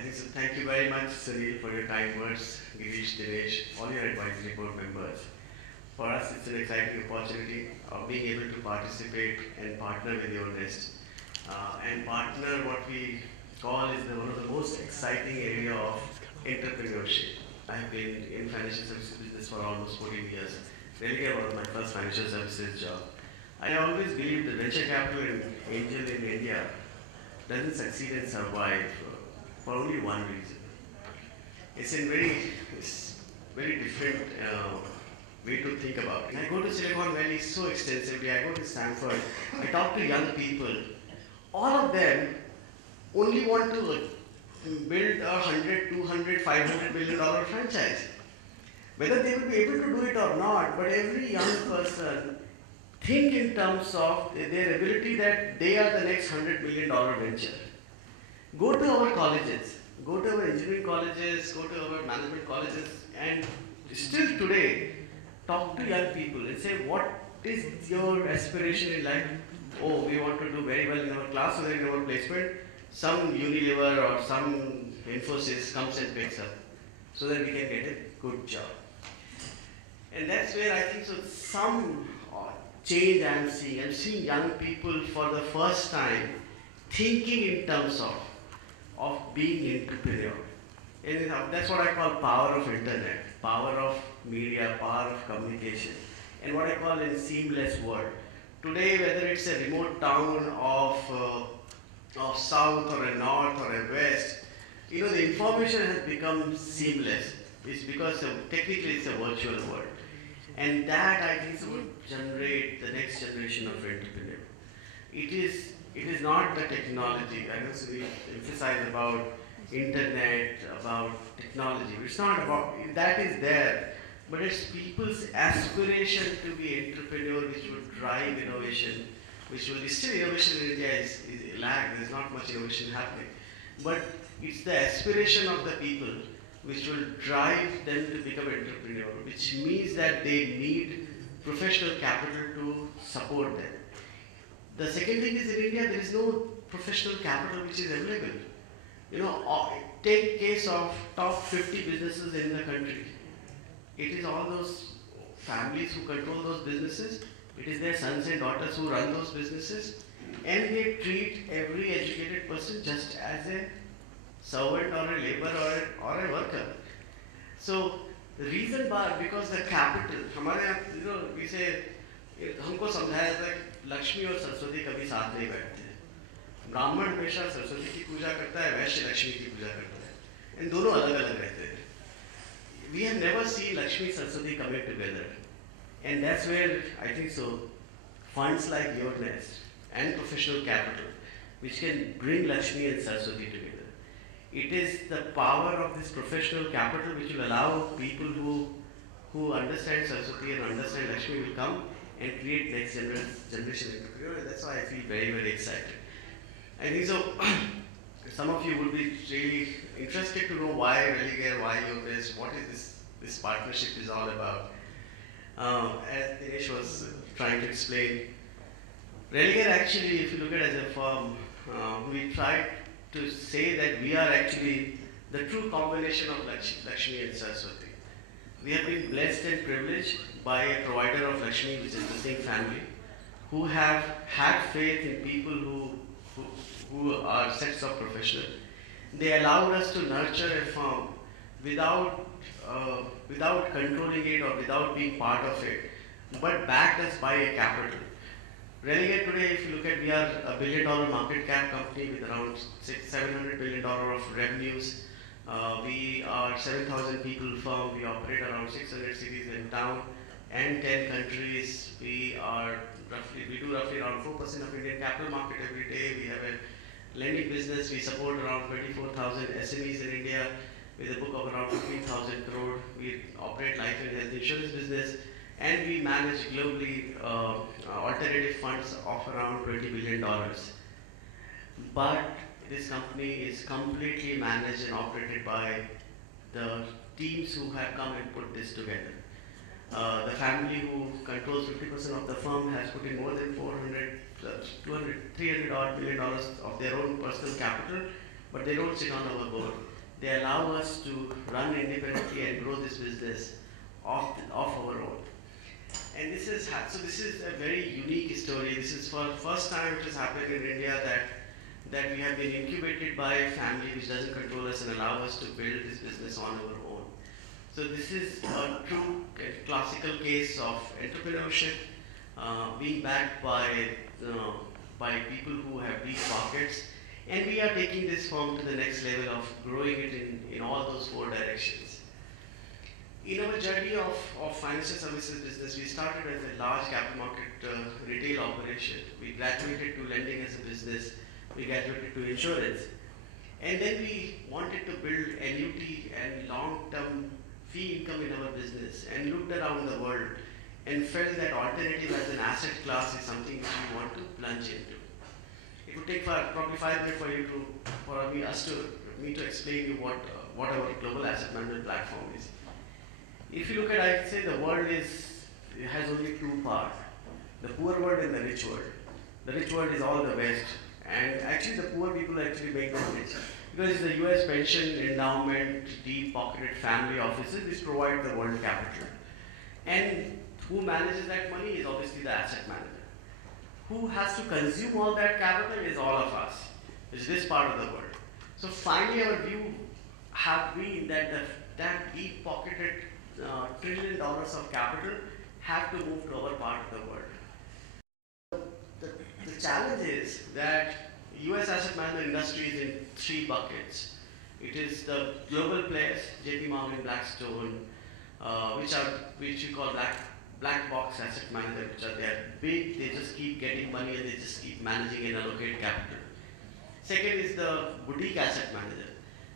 I think so. Thank you very much, Sunil, for your kind words, Girish, Dinesh, all your advisory board members. For us, it's an exciting opportunity of being able to participate and partner with YourNest. And partner, what we call is one of the most exciting area of entrepreneurship. I've been in financial services business for almost 14 years. Religare was my first financial services job. I always believe that venture capital and angel in India doesn't succeed and survive for only one reason. It's very different way to think about it. I go to Silicon Valley so extensively. I go to Stanford. I talk to young people. All of them only want to build a 100, 200, 500 million dollar franchise. Whether they will be able to do it or not, but every young person think in terms of their ability that they are the next $100 million venture. Go to our colleges, go to our engineering colleges, go to our management colleges, and still today, talk to young people and say, what is your aspiration in life? Oh, we want to do very well in our class or in our placement. Some Unilever or some Infosys comes and picks up so that we can get a good job. And that's where I think so some change I'm seeing. I'm seeing young people for the first time thinking in terms of being entrepreneur. And that's what I call power of internet, power of media, power of communication, and what I call a seamless world. Today, whether it's a remote town of south or a north or a west, the information has become seamless. It's because technically it's a virtual world. And that I think would generate the next generation of entrepreneur. It is not the technology. I know we emphasize about internet, about technology. It's not about that is there, but it's people's aspiration to be entrepreneur which would drive innovation, which will still innovation in India is lag. There's not much innovation happening, but it's the aspiration of the people which will drive them to become entrepreneur, which means that they need professional capital to support them. The second thing is in India there is no professional capital which is available. Take case of top 50 businesses in the country. It is all those families who control those businesses. It is their sons and daughters who run those businesses, and they treat every educated person just as a servant or a laborer or a worker. So the reason because the capital, we say, हमको समझाया जाता है कि लक्ष्मी और सरस्वती कभी साथ नहीं बैठते हैं. ब्राह्मण हमेशा सरस्वती की पूजा करता है, वैश्य लक्ष्मी की पूजा करता है, इन दोनों अलग अलग रहते हैं. We have never seen Lakshmi Saraswati coming together, and that's where I think so funds like YourNest and professional capital, which can bring Lakshmi and Saraswati together. It is the power of this professional capital which will allow people who understand Saraswati and understand Lakshmi will come and create next generation entrepreneur, and that's why I feel very, very excited. I think so. Some of you would be really interested to know why Religare, why YourNest, what is this partnership is all about. As Dinesh was trying to explain, Religare actually, if you look at it as a firm, we tried to say that we are actually the true combination of Lakshmi and Saraswati. We have been blessed and privileged by a provider of Lakshmi, which is the same family, who have had faith in people who are sets of professionals. They allowed us to nurture a firm without controlling it or without being part of it, but backed us by a capital. Religare today, if you look at, we are a $1 billion market cap company with around $700 billion of revenues. We are 7,000 people firm. We operate around 600 cities and town and 10 countries. We do roughly around 4% of Indian capital market every day. We have a lending business. We support around 24,000 SMEs in India with a book of around 15,000 crore. We operate life and health insurance business, and we manage globally alternative funds of around $20 billion. But this company is completely managed and operated by the teams who have come and put this together. The family who controls 50% of the firm has put in more than $300 odd million of their own personal capital but they don't sit on our board. They allow us to run independently and grow this business of our own. And this is a very unique story. This is for the first time it has happened in India that we have been incubated by a family which doesn't control us and allow us to build this business on our own. So this is a true classical case of entrepreneurship being backed by people who have deep pockets, and we are taking this firm to the next level of growing it in all those four directions. In our journey of financial services business, we started as a large capital market retail operation. We graduated to lending as a business. We graduated to insurance. And then we wanted to build annuity and long-term fee income in our business and looked around the world and felt that alternative as an asset class is something which we want to plunge into. It would take probably 5 minutes for me to explain you what our global asset management platform is. If you look at, I say the world has only two parts, the poor world and the rich world. The rich world is all the West, and actually the poor people actually make them rich. Because the US pension endowment, deep-pocketed family offices which provide the world capital. And who manages that money is obviously the asset manager. Who has to consume all that capital is all of us, is this part of the world. So finally our view have been that that deep-pocketed $1 trillion of capital have to move to our part of the world. The challenge is that US asset management industry is in three buckets. It is the global players, JP Morgan, Blackstone, which we call black box asset managers, which are they're big, they just keep getting money and they just keep managing and allocate capital. Second is the boutique asset manager,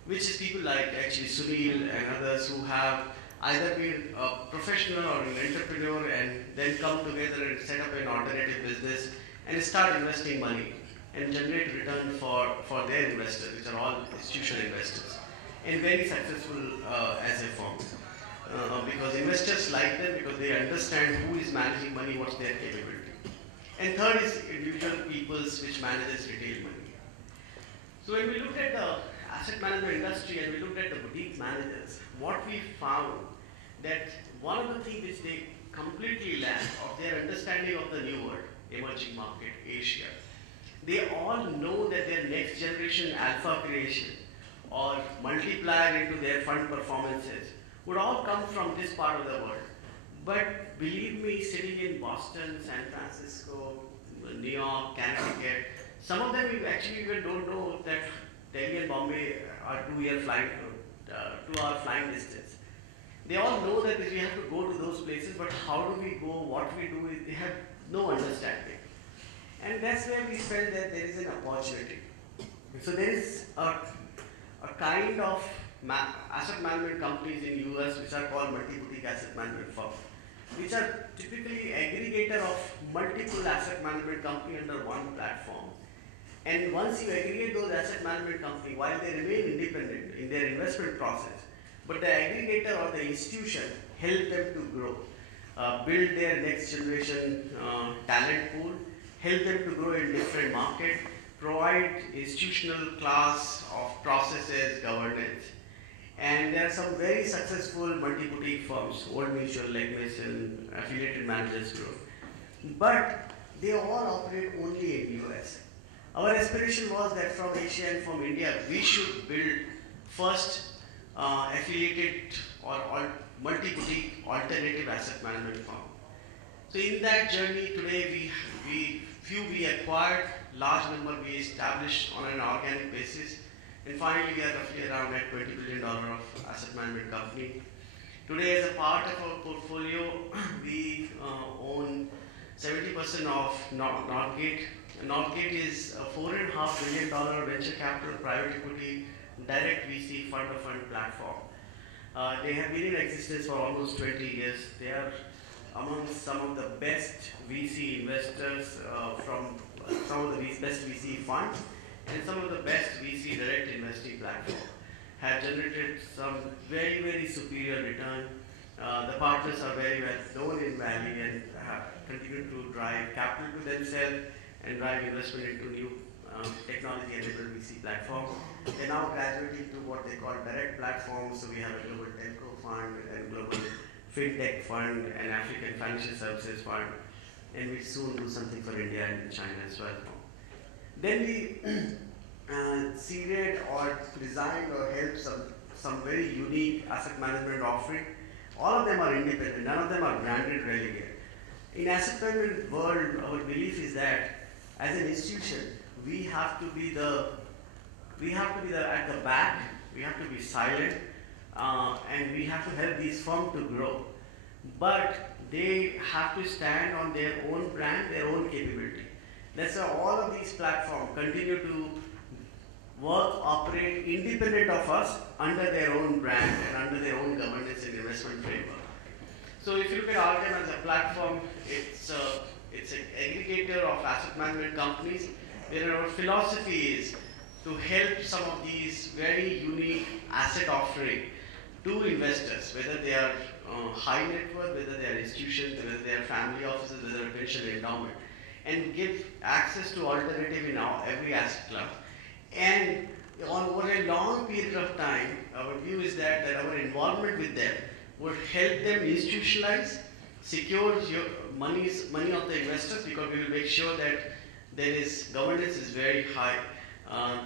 which is people like actually Sunil and others who have either been a professional or an entrepreneur and then come together and set up an alternative business and start investing money and generate return for their investors, which are all institutional investors, and very successful as a firm. Because investors like them because they understand who is managing money, what's their capability. And third is individual peoples which manages retail money. So when we looked at the asset management industry and we looked at the boutique managers, what we found that one of the things which they completely lack of their understanding of the new world, emerging market, Asia, they all know that their next generation alpha creation or multiplier into their fund performances would all come from this part of the world. But believe me, sitting in Boston, San Francisco, New York, Connecticut, some of them actually even don't know that Delhi and Bombay are 2-hour flying distance. They all know that we have to go to those places, but how do we go, what we do, they have no understanding. And that's where we felt that there is an opportunity. So there is a kind of asset management companies in US which are called multi-boutique asset management firms, which are typically aggregator of multiple asset management company under one platform. And once you aggregate those asset management companies, while they remain independent in their investment process, but the aggregator or the institution help them to grow, build their next generation talent pool, help them to grow in different markets, provide institutional class of processes, governance. And there are some very successful multi-boutique firms, Old Mutual, like Mason, affiliated managers group. But they all operate only in US. Our aspiration was that from Asia and from India, we should build first affiliated or multi-boutique alternative asset management firm. So in that journey today, we acquired, large number we established on an organic basis, and finally we are roughly around at $20 billion of asset management company. Today, as a part of our portfolio, we own 70% of Northgate. Northgate is a $4.5 billion venture capital private equity direct VC fund-of-fund platform. They have been in existence for almost 20 years. They are among some of the best VC investors from some of the best VC funds and some of the best VC direct investing platforms. Have generated some very, very superior return. The partners are very well known in Valley and have continued to drive capital to themselves and drive investment into new technology-enabled VC platform. They're now graduating to what they call direct platforms. So we have a global telco fund, and global fintech fund, and African financial services fund, and we soon do something for India and China as well. Then we seeded or designed or helped some very unique asset management offering. All of them are independent, none of them are branded Religare. In asset management world, our belief is that as an institution, we have to be at the back, we have to be silent, and we have to help these firms to grow. But they have to stand on their own brand, their own capability. That's why all of these platforms continue to work, operate independent of us under their own brand and under their own governance and investment framework. So if you look at Alchem as a platform, it's an aggregator of asset management companies. Where our philosophy is to help some of these very unique asset offering to investors, whether they are high net worth, whether they are institutions, whether they are family offices, whether they are pension endowment, and give access to alternative in every asset class. And over a long period of time, our view is that our involvement with them would help them institutionalize, secure money of the investors, because we will make sure that governance is very high.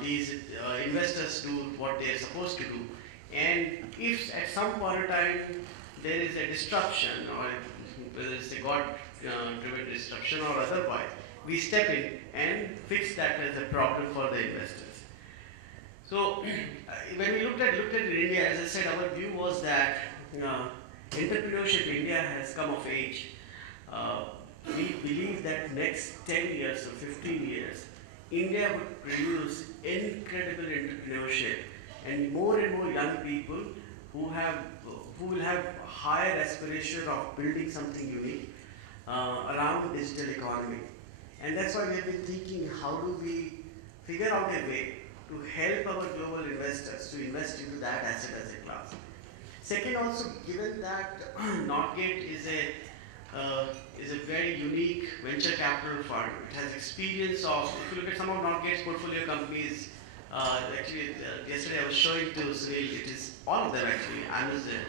These investors do what they are supposed to do. And if at some point in time there is a disruption, or whether it's a God-driven disruption or otherwise, we step in and fix that as a problem for the investors. So when we looked at India, as I said, our view was that entrepreneurship in India has come of age. We believe that next 10 years or 15 years, India would produce incredible entrepreneurship and more young people who will have higher aspiration of building something unique around digital economy. And that's why we have been thinking, how do we figure out a way to help our global investors to invest into that asset as a class. Second, also, given that Northgate is a very unique venture capital fund. It has experience of, if you look at some of Northgate's portfolio companies, actually yesterday I was showing to Sunil, it is all of them actually, Amazon,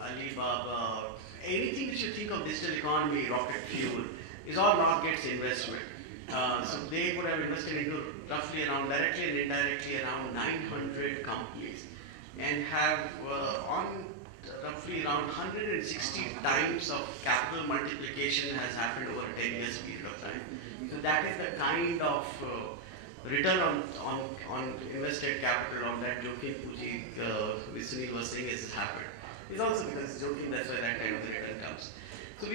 Alibaba, anything which you think of digital economy, rocket fuel, is all Northgate's investment. So they would have invested into roughly around, directly and indirectly, around 900 companies, and have on roughly around 160 times of capital multiplication has happened over a 10 years period of time. So that is the kind of return on invested capital on that joking puji which Sunil was saying has happened. It's also because it's joking, that's why that kind of the return comes. So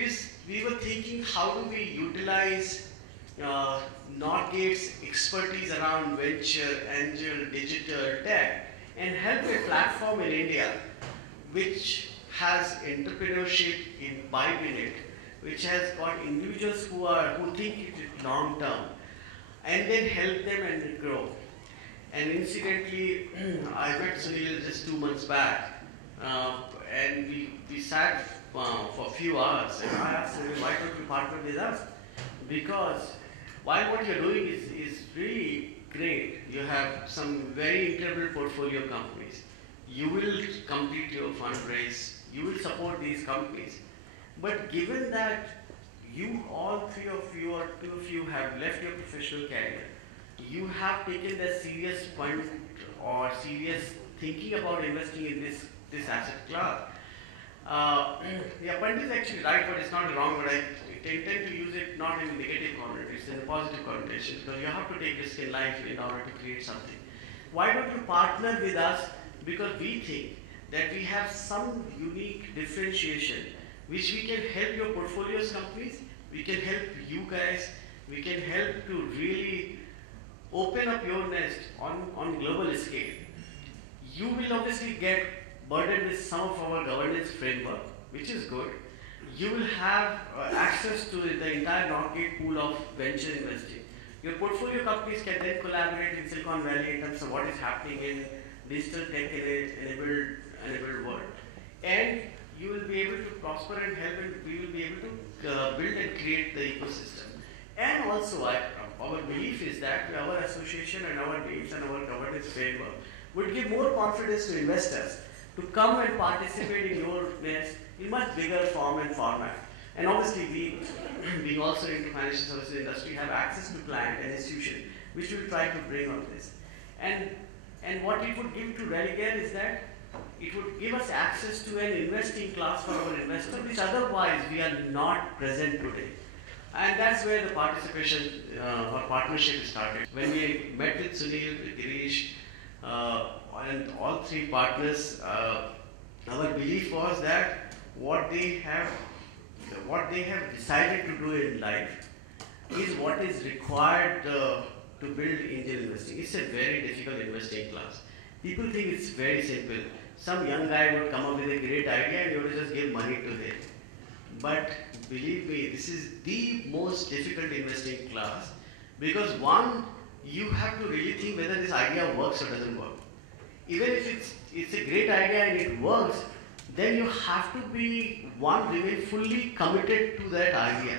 we were thinking, how do we utilize Northgate's expertise around venture, angel, digital, tech, and help a platform in India which has entrepreneurship imbibed in it, which has got individuals who think it is long term, and then help them and grow. And incidentally, I met Sunil just 2 months back, and we sat for a few hours, and I asked him, why don't you partner with us? Because while what you're doing is really great, you have some very incredible portfolio companies. You will complete your fundraise, you will support these companies. But given that all three of you or two of you have left your professional career, you have taken the serious point or serious thinking about investing in this asset class. Yeah, Pandit is actually right, but it's not wrong, but I tend to use it not in a negative connotation, it's in a positive connotation, because you have to take risk in life in order to create something. Why don't you partner with us? Because we think that we have some unique differentiation which we can help your portfolios companies, we can help you guys, we can help to really open up YourNest on global scale. You will obviously get burdened with some of our governance framework, which is good. You will have access to the entire Northgate pool of venture investing. Your portfolio companies can then collaborate in Silicon Valley in terms of what is happening in digital tech enabled world. And you will be able to prosper and help, and we will be able to build and create the ecosystem. And also, our belief is that our association and our needs and our governance framework would give more confidence to investors to come and participate in YourNest in much bigger form and format. And obviously, we, being also into financial services industry, have access to client and institution, which we will try to bring on this. And what it would give to Religare is that it would give us access to an investing class for our investors, which otherwise we are not present today. And that's where the participation or partnership started. When we met with Sunil, with Girish, and all three partners, our belief was that what they have decided to do in life is what is required to build angel investing. It's a very difficult investing class. People think it's very simple. Some young guy would come up with a great idea and you have to just give money to him. But believe me, this is the most difficult investing class because one, you have to really think whether this idea works or doesn't work. Even if it's a great idea and it works, then you have to be remain fully committed to that idea,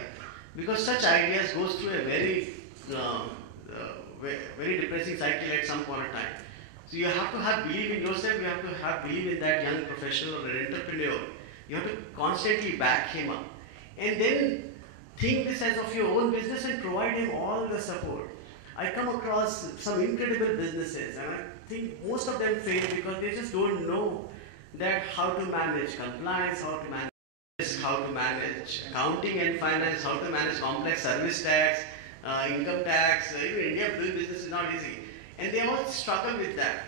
because such ideas goes through a very very depressing cycle at some point of time. So you have to have belief in yourself, you have to have belief in that young professional or an entrepreneur. You have to constantly back him up. And then think this as of your own business and provide him all the support. I come across some incredible businesses and I think most of them fail because they just don't know that how to manage compliance, how to manage accounting and finance, how to manage complex service tax, income tax. Even India doing business is not easy. And they all struggle with that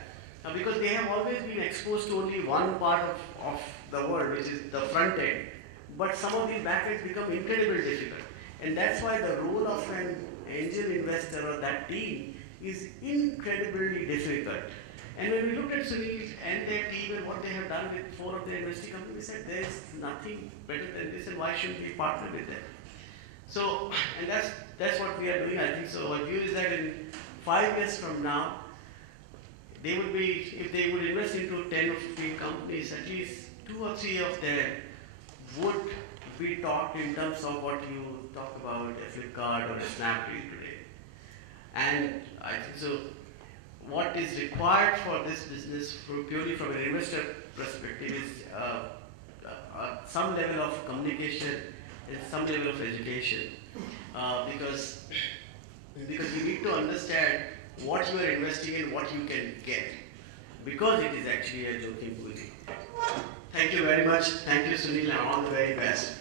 because they have always been exposed to only one part of the world, which is the front end. But some of these back ends become incredibly difficult. And that's why the role of an angel investor or that team is incredibly difficult. And when we looked at Sunil and their team and what they have done with 4 of their investing companies, we said there's nothing better than this and why shouldn't we partner with them? So, and that's what we are doing, I think. So our view is that in 5 years from now, they would be, if they would invest into 10 or 15 companies, at least 2 or 3 of them would be talked in terms of what you talk about, a Flipkart or a Snapdeal today. And I think so, what is required for this business, purely from an investor perspective, is some level of communication and some level of education. Because you need to understand what you are investing in, what you can get, because it is actually a joking booty. Thank you very much. Thank you, Sunil, and all the very best.